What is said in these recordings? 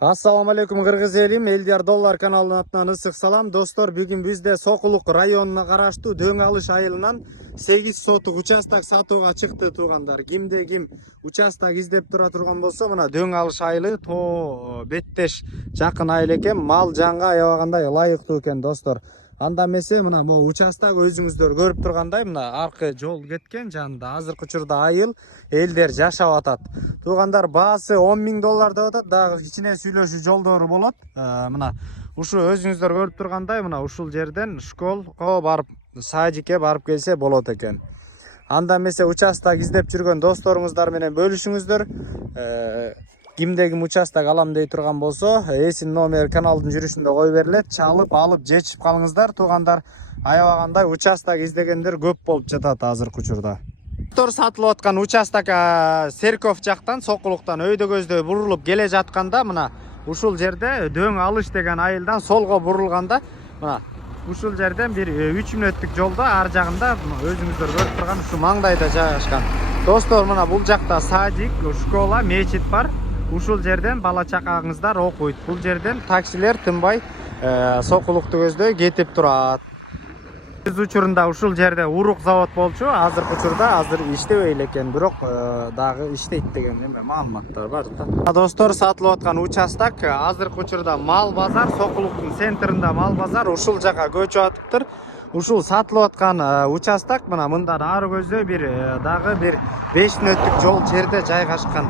Assalamu alaikum Kırgız elim, Eldiyar Dollar kanalının atынан ысык салам. Достор, бүгүн бизде Сокулук районуна караштуу Дөң Алыш айылынан 8 сотук участок сатууга чыкты туугандар. Кимде ким участок издеп тура турган болсо, мына Дөң Алыш айылы тоо беттеш жакын айыл экен, мал жанга аябагандай ылайыктуу экен достор. Анда эмесе мына могу участок өзүңүздөр көрүп тургандай мына аркы жол кеткен жанында. Азыркы учурда айыл элдер жашап атат. Туугандар, баасы 10 000 доллар деп атат. Дагы кичине сүйлөшүү жолдору болот. Мына ушу өзүңүздөр көрүп тургандай мына ушул жерден школго барып, садикке барып келсе болот экен. Анда эмесе участок издеп жүргөн досторуңуздар менен бөлүшүңүздөр. Кимде ким участок алам дей турган болсо, эсин номер каналдын жүрүшүндө кой берилет. Чалып алып жечип калыңыздар туугандар. Аябагандай участок издегендер көп болуп жатат азыркы учурда. Сатылып аткан участок Серков жактан, Сокулуктан өйдө көздөй бурулуп келе жатканда мына ушул жерде Дөң Алыш деген айылдан солго бурулганда мына ушул жерден бир 3 мүнөттүк жолдо ар жагында өзүңүздөр көрүп турган ушу маңдайда жайгашкан. Достор, мына бул жакта садик, школа, мечит бар. Ушул жерден бала чакаңыздар окуйт. Бул жерден таксилер тынбай Сокулукту көздөй кетип турат. Биз учурунда ушул жерде урук завод болчу, азыркы учурда иштебей экен, бирок дагы иштейт деген эме маалыматтар бар да. Достор, сатылып аткан участок азыркы учурда мал базар, Сокулуктун центринде мал базар, ушул жака көчүп атыптыр. Ушул сатылып аткан участок мына мындан ары көздөй дагы бир 5 мүнөттүк жол жерде жайгашкан.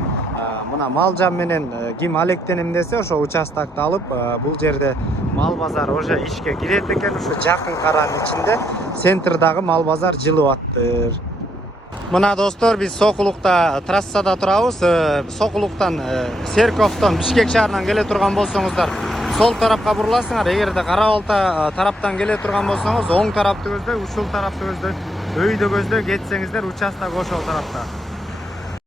Мына мал жан менен ким алектенем десе, ошо участокты алып, бул жерде мал базар уже ишке кирет экен. Ушу жакын каранын ичинде центрдагы мал базар жылып аттыр. Мына достор, биз Сокулукта трассада турабыз. Сокулуктан, Серковдон, Бишкек шаарынан келе турган болсоңуздар, сол тарапка буруласыңар. Эгерде Кара-Балта тараптан келе турган болсоңуз, оң тарапты көздөй, ушул тарапты көздөй, өйдө көздөй кетсеңиздер, участок ошол тарапта.